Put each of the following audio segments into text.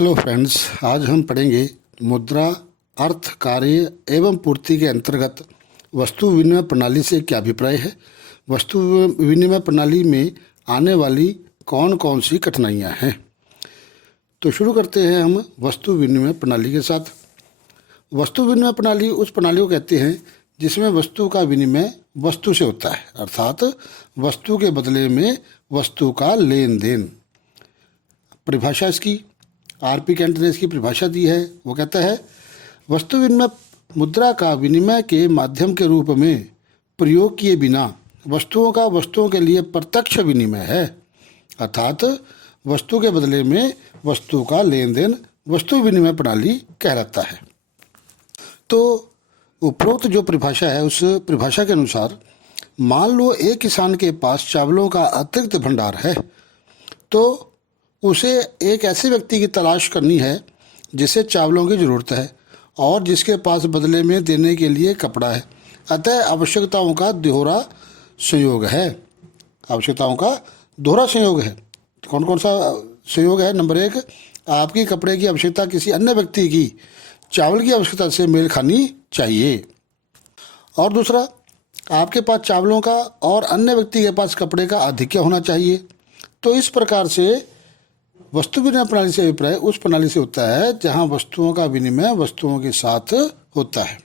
Hello friends, आज हम पढ़ेंगे मुद्रा, अर्थ, कार्य एवं पूर्ति के अंतर्गत वस्तु विनिमय प्रणाली से क्या अभिप्राय है। वस्तु विनिमय प्रणाली में आने वाली कौन कौन सी कठिनाइयाँ हैं। तो शुरू करते हैं हम वस्तु विनिमय प्रणाली के साथ। वस्तु विनिमय प्रणाली उस प्रणाली को कहते हैं जिसमें वस्तु का विनिमय वस्तु से होता है, अर्थात वस्तु के बदले में वस्तु का लेन देन। परिभाषा इसकी आर.पी. कैंट ने इसकी परिभाषा दी है। वो कहता है वस्तु विनिमय मुद्रा का विनिमय के माध्यम के रूप में प्रयोग किए बिना वस्तुओं का वस्तुओं के लिए प्रत्यक्ष विनिमय है, अर्थात वस्तु के बदले में वस्तु का लेन देन वस्तु विनिमय प्रणाली कहलाता है। तो उपरोक्त जो परिभाषा है उस परिभाषा के अनुसार मान लो एक किसान के पास चावलों का अतिरिक्त भंडार है, तो उसे एक ऐसे व्यक्ति की तलाश करनी है जिसे चावलों की ज़रूरत है और जिसके पास बदले में देने के लिए कपड़ा है। अतः आवश्यकताओं का दोहरा संयोग है। आवश्यकताओं का दोहरा संयोग है। कौन कौन सा संयोग है? नंबर एक, आपकी कपड़े की आवश्यकता किसी अन्य व्यक्ति की चावल की आवश्यकता से मेल खानी चाहिए। और दूसरा, आपके पास चावलों का और अन्य व्यक्ति के पास कपड़े का आधिक्य होना चाहिए। तो इस प्रकार से वस्तु विनिमय प्रणाली से अभिप्राय उस प्रणाली से होता है जहां वस्तुओं का विनिमय वस्तुओं के साथ होता है।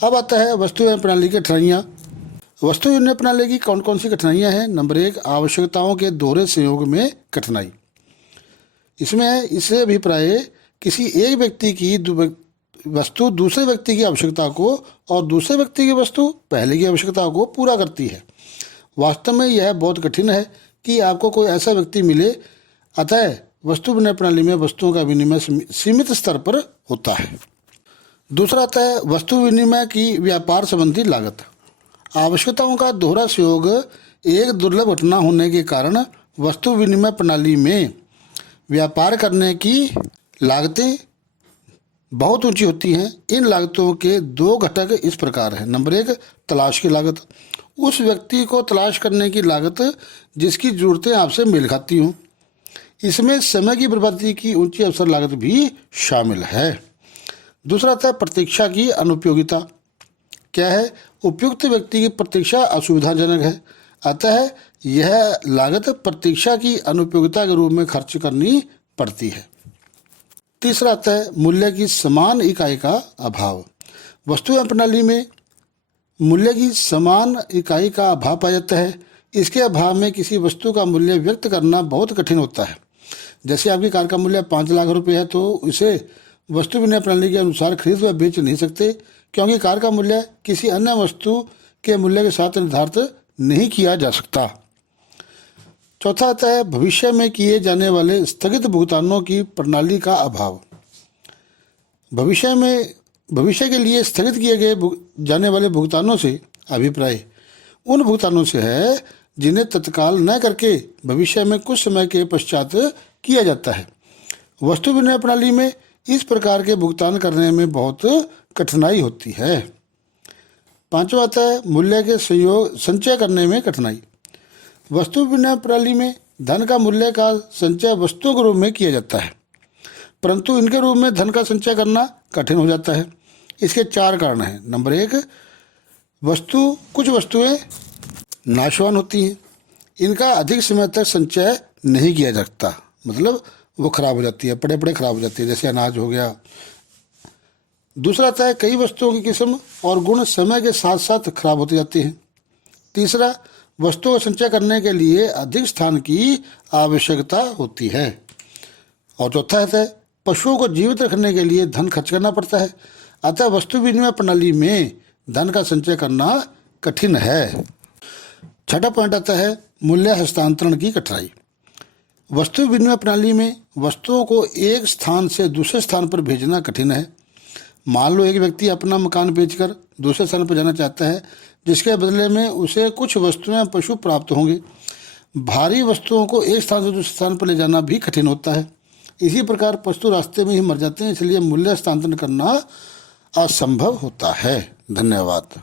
अब आता है वस्तु विनिमय प्रणाली की कठिनाइयाँ। वस्तु विनिमय प्रणाली की कौन कौन सी कठिनाइयाँ हैं? नंबर एक, आवश्यकताओं के दोहरे संयोग में कठिनाई। इसमें इससे अभिप्राय किसी एक व्यक्ति की वस्तु दूसरे व्यक्ति की आवश्यकता को और दूसरे व्यक्ति की वस्तु पहले की आवश्यकता को पूरा करती है। वास्तव में यह बहुत कठिन है कि आपको कोई ऐसा व्यक्ति मिले। अतः वस्तु विनिमय प्रणाली में वस्तुओं का विनिमय सीमित स्तर पर होता है। दूसरा आता है वस्तु विनिमय की व्यापार संबंधी लागत। आवश्यकताओं का दोहरा संयोग एक दुर्लभ घटना होने के कारण वस्तु विनिमय प्रणाली में व्यापार करने की लागतें बहुत ऊंची होती हैं। इन लागतों के दो घटक इस प्रकार हैं। नंबर एक, तलाश की लागत। उस व्यक्ति को तलाश करने की लागत जिसकी ज़रूरतें आपसे मेल खाती हों। इसमें समय की बर्बादी की ऊंची अवसर लागत भी शामिल है। दूसरा था प्रतीक्षा की अनुपयोगिता। क्या है? उपयुक्त व्यक्ति की प्रतीक्षा असुविधाजनक है, अतः यह लागत प्रतीक्षा की अनुपयोगिता के रूप में खर्च करनी पड़ती है। तीसरा आता है मूल्य की समान इकाई का अभाव। वस्तु विनिमय प्रणाली में मूल्य की समान इकाई का अभाव पाया जाता है। इसके अभाव में किसी वस्तु का मूल्य व्यक्त करना बहुत कठिन होता है। जैसे आपकी कार का मूल्य 5 लाख रुपए है, तो इसे वस्तु विनिमय प्रणाली के अनुसार खरीद व बेच नहीं सकते, क्योंकि कार का मूल्य किसी अन्य वस्तु के मूल्य के साथ निर्धारित नहीं किया जा सकता। चौथा आता है भविष्य में किए जाने वाले स्थगित भुगतानों की प्रणाली का अभाव। भविष्य के लिए स्थगित किए गए जाने वाले भुगतानों से अभिप्राय उन भुगतानों से है जिन्हें तत्काल न करके भविष्य में कुछ समय के पश्चात किया जाता है। वस्तु विनिमय प्रणाली में इस प्रकार के भुगतान करने में बहुत कठिनाई होती है। पांचवा आता है मूल्य के संचय करने में कठिनाई। वस्तु विनिमय प्रणाली में धन का मूल्य का संचय वस्तुओं के रूप में किया जाता है, परंतु इनके रूप में धन का संचय करना कठिन हो जाता है। इसके 4 कारण हैं। नंबर एक, कुछ वस्तुएं नाशवान होती हैं। इनका अधिक समय तक संचय नहीं किया जा सकता, मतलब वो खराब हो जाती है, पड़े पड़े खराब हो जाती है, जैसे अनाज हो गया। दूसरा आता है कई वस्तुओं की किस्म और गुण समय के साथ साथ खराब होते जाते हैं। तीसरा, वस्तुओं का संचय करने के लिए अधिक स्थान की आवश्यकता होती है। और चौथा आता है पशुओं को जीवित रखने के लिए धन खर्च करना पड़ता है, अतः वस्तु विनिमय प्रणाली में धन का संचय करना कठिन है। छठा पॉइंट आता है मूल्य हस्तांतरण की कठिनाई। वस्तु विनिमय प्रणाली में वस्तुओं को एक स्थान से दूसरे स्थान पर भेजना कठिन है। मान लो एक व्यक्ति अपना मकान बेचकर दूसरे स्थान पर जाना चाहता है, जिसके बदले में उसे कुछ वस्तुएं पशु प्राप्त होंगे। भारी वस्तुओं को एक स्थान से दूसरे स्थान पर ले जाना भी कठिन होता है। इसी प्रकार पशु रास्ते में ही मर जाते हैं, इसलिए मूल्य हस्तांतरण करना असंभव होता है। धन्यवाद।